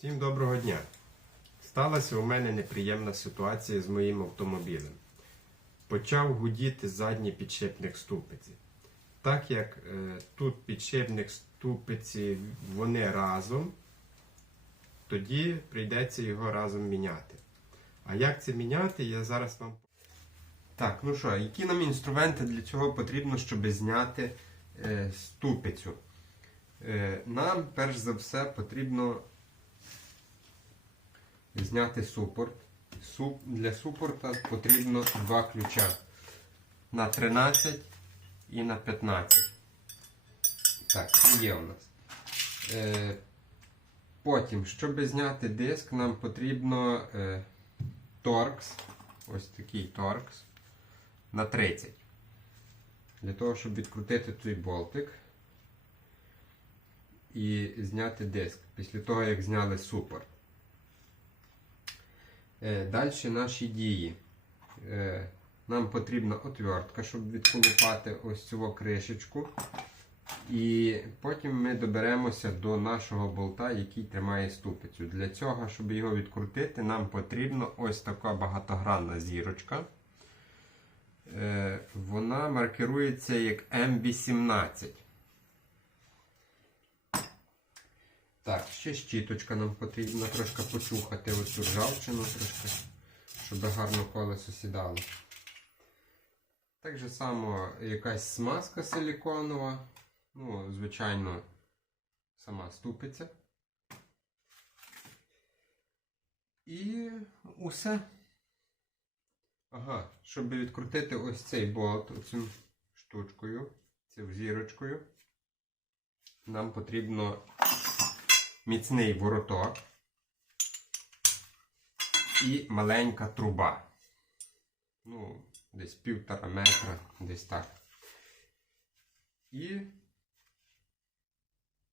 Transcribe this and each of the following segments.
Всім доброго дня! Сталася у мене неприємна ситуація з моїм автомобілем. Почав гудіти задній підшипник ступиці. Так як е, тут підшипник ступиці вони разом, тоді прийдеться його разом міняти. А як це міняти, я зараз вам. Так, ну що, які нам інструменти для цього потрібно, щоб зняти е, ступицю? Е, нам перш за все потрібно зняти супорт. Суп- Для супорта потрібно два ключа на 13 і на 15. Так, це є у нас. Е, потім, щоб зняти диск, нам потрібно е, торкс. Ось такий торкс на 30. Для того, щоб відкрутити цей болтик і зняти диск після того, як зняли супорт. Е, Далі наші дії. Е, Нам потрібна отвертка, щоб відколупати ось цю кришечку. І потім ми доберемося до нашого болта, який тримає ступицю. Для цього, щоб його відкрутити, нам потрібна ось така багатогранна зірочка. Е, Вона маркирується як М18. Так, ще щіточка нам потрібно трошки почухати оцю ржавчину, трошки, щоб гарно колесо сідало. Так же само якась смазка силіконова. Ну, звичайно, сама ступиця. І усе. Ага, щоб відкрутити ось цей болт оцю штучкою, цю зірочкою, нам потрібно міцний вороток і маленька труба. Ну, десь півтора метра, десь так. І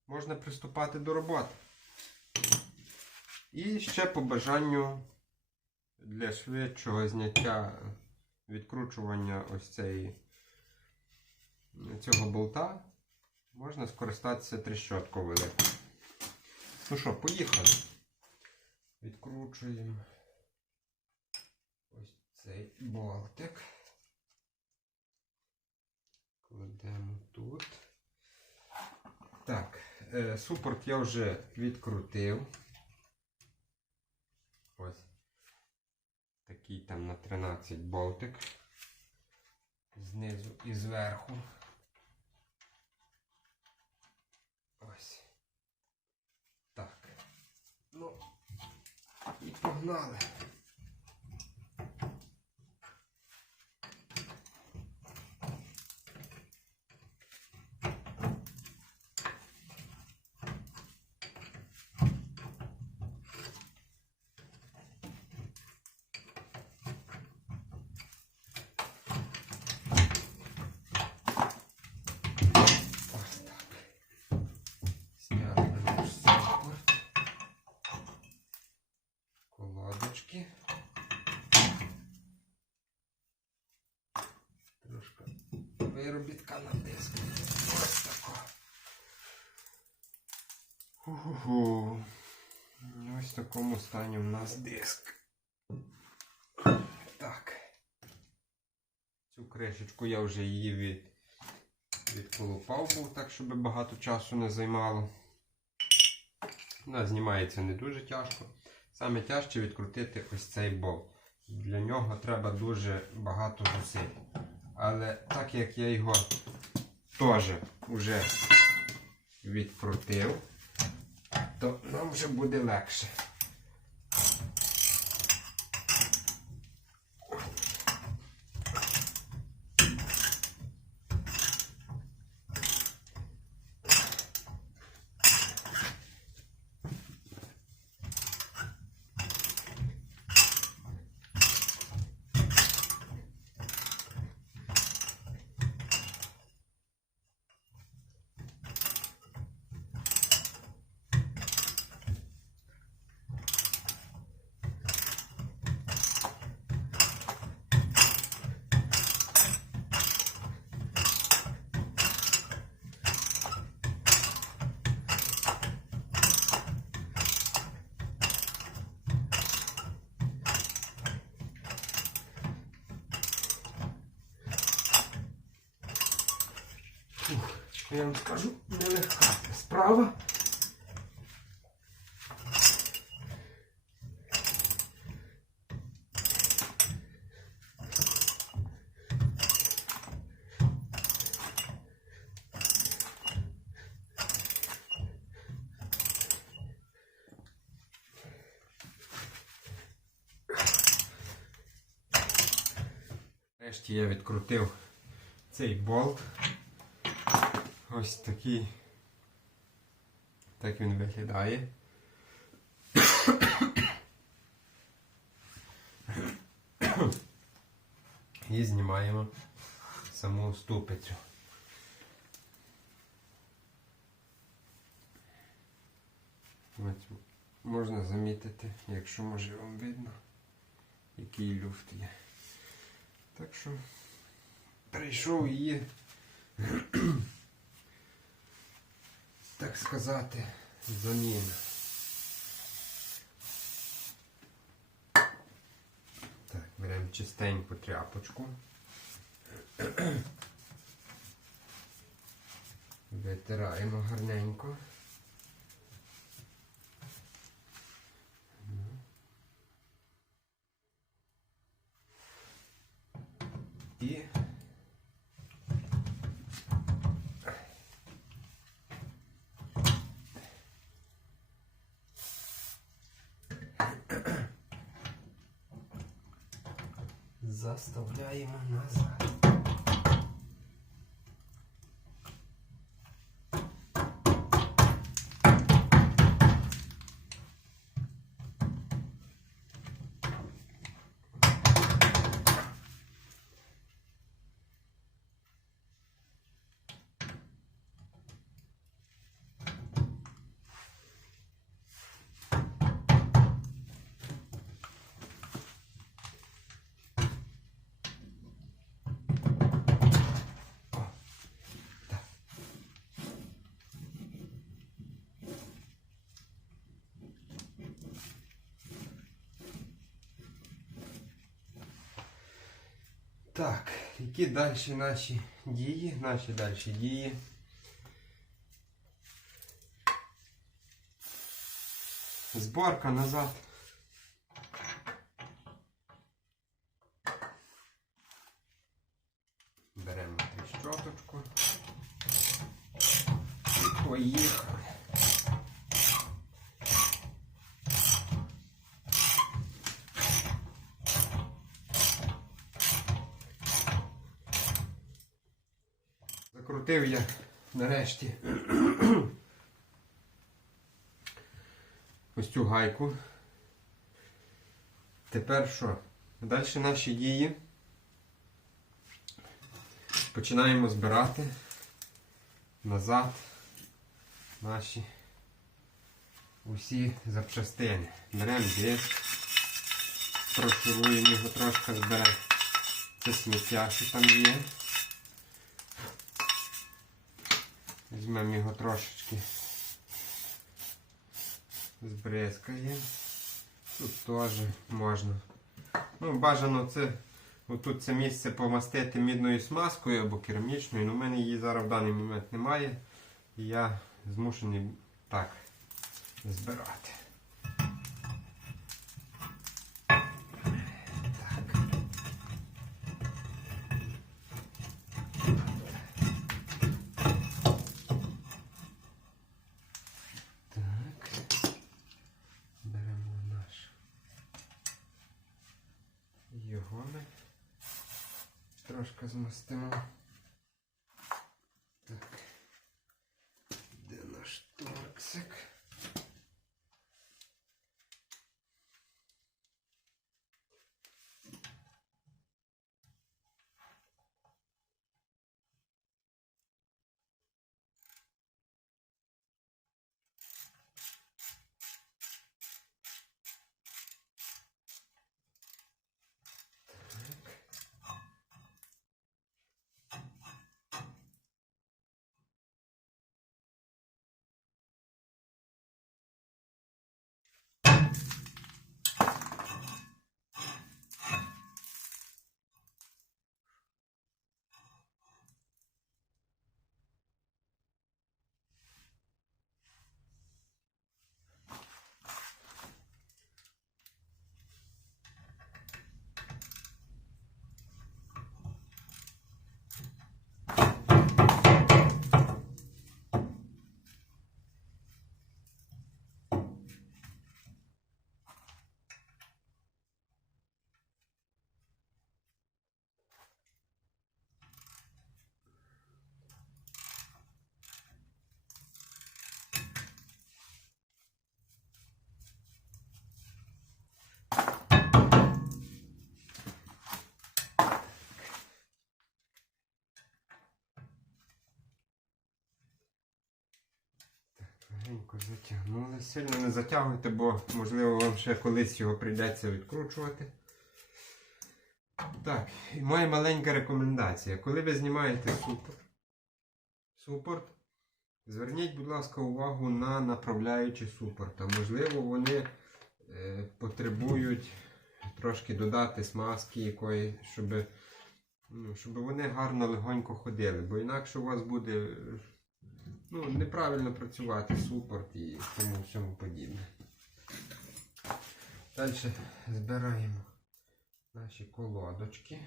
можна приступати до роботи. І ще по бажанню для швидшого зняття відкручування ось цієї, цього болта можна скористатися тріщоткою великою. Ну що, поїхали. Відкручуємо ось цей болтик. Кладемо тут. Так, е, супорт я вже відкрутив. Ось. Такий там на 13 болтик. Знизу і зверху. Ось. Так. Ну, і погнали. Ось так. Зняли наш супорт. Колодочки. Трошки виробітка на диск. Ось тако. Ось в такому стані у нас диск. Так. Цю кришечку я вже її від, відколупав був так, щоб багато часу не займало. Вона знімається не дуже тяжко. Саме тяжче відкрутити ось цей болт. Для нього треба дуже багато зусиль. Але так як я його теж вже відкрутив, то нам вже буде легше. Я вам скажу, нелегка справа. Нарешті я відкрутив цей болт. Ось такий. Так він виглядає. І знімаємо саму ступицю. Можна замітити, якщо може вам видно, який люфт є. Так що прийшов її, так сказати, заміна. Так, беремо чистеньку тряпочку. Витираємо гарненько. Заставляємо назад. Так, які далі наші дії? Наші далі дії. Зборка назад. Беремо тріщоточку. Поїхали. Закрутив я нарешті ось цю гайку. Тепер що? Далі наші дії. Починаємо збирати назад наші усі запчастини. Беремо диск, прошуруємо його трошки зберемо. Це сміття, що там є. Візьмемо його трошечки збризкаємо. Тут теж можна. Ну, бажано це отут це місце помастити мідною смазкою або керамічною, але в мене її зараз в даний момент немає. І я змушений так збирати. Трошки змастимо. Легенько затягнули. Сильно не затягуйте, бо можливо вам ще колись його прийдеться відкручувати. Так, і моя маленька рекомендація. Коли ви знімаєте супорт, супорт, зверніть, будь ласка, увагу на направляючі супорта. Можливо, вони е, потребують трошки додати смазки якої, щоб, ну, щоб вони гарно легонько ходили. Бо інакше у вас буде ну, неправильно працювати супорт і тому всьому подібне. Далі збираємо наші колодочки.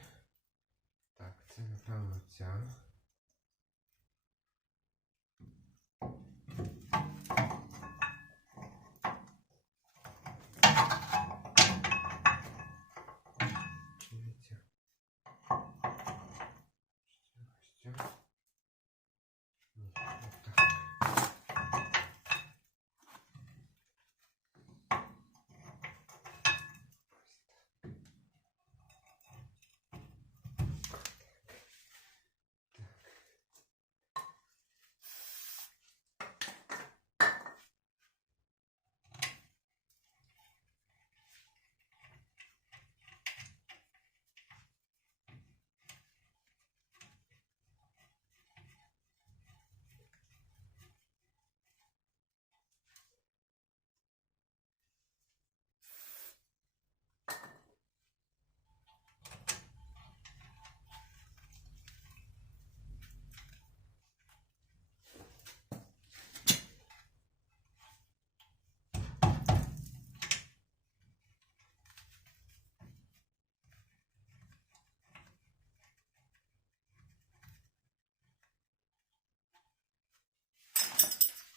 Так, це напевно ця. Чи не ця? Ось ця, ось ця. Ні, отак.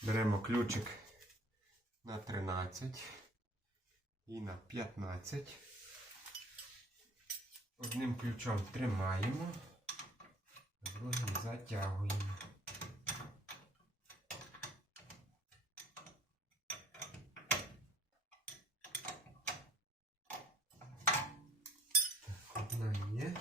Беремо ключик на 13 і на 15. Одним ключом тримаємо, другим затягуємо. Так, одна є.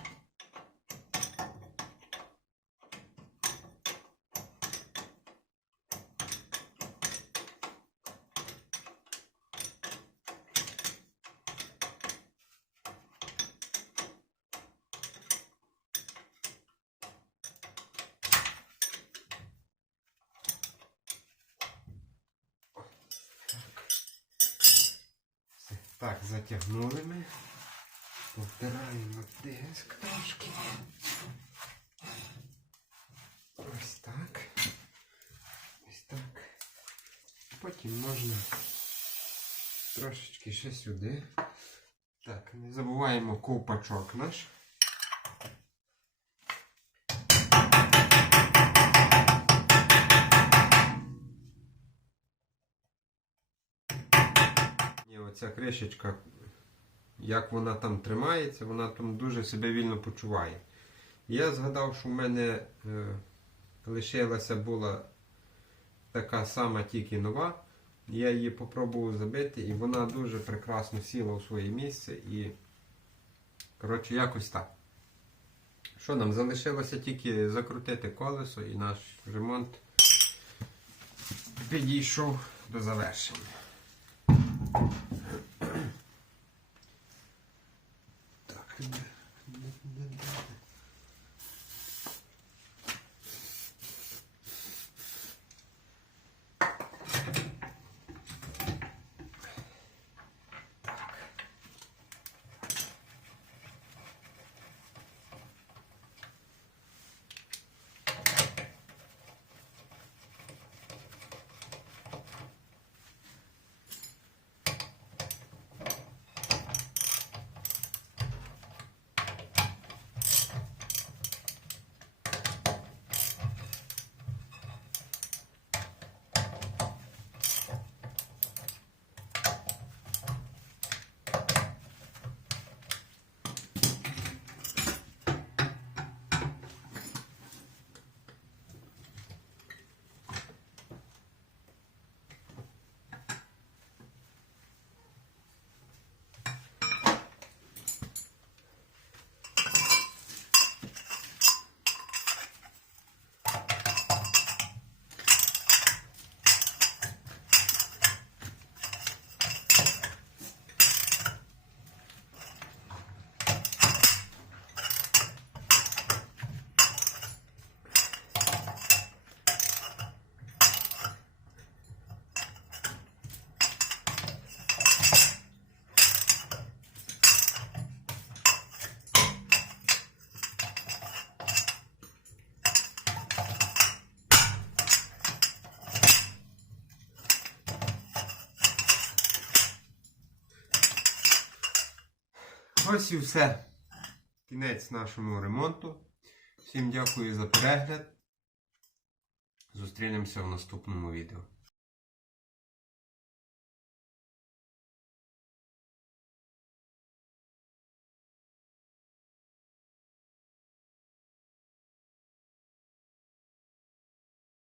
Все. Так, затягнули ми. Повтираємо диск трошки. Ось так. Ось так. Потім можна трошечки ще сюди. Так, не забуваємо ковпачок наш. І оця кришечка, як вона там тримається, вона там дуже себе вільно почуває. Я згадав, що в мене е, лишилася була така сама, тільки нова. Я її попробував забити, і вона дуже прекрасно сіла у своє місце. І, коротше, якось так. Що нам залишилося тільки закрутити колесо і наш ремонт підійшов до завершення. Так. Ось і все. Кінець нашому ремонту. Всім дякую за перегляд. Зустрінемося в наступному відео.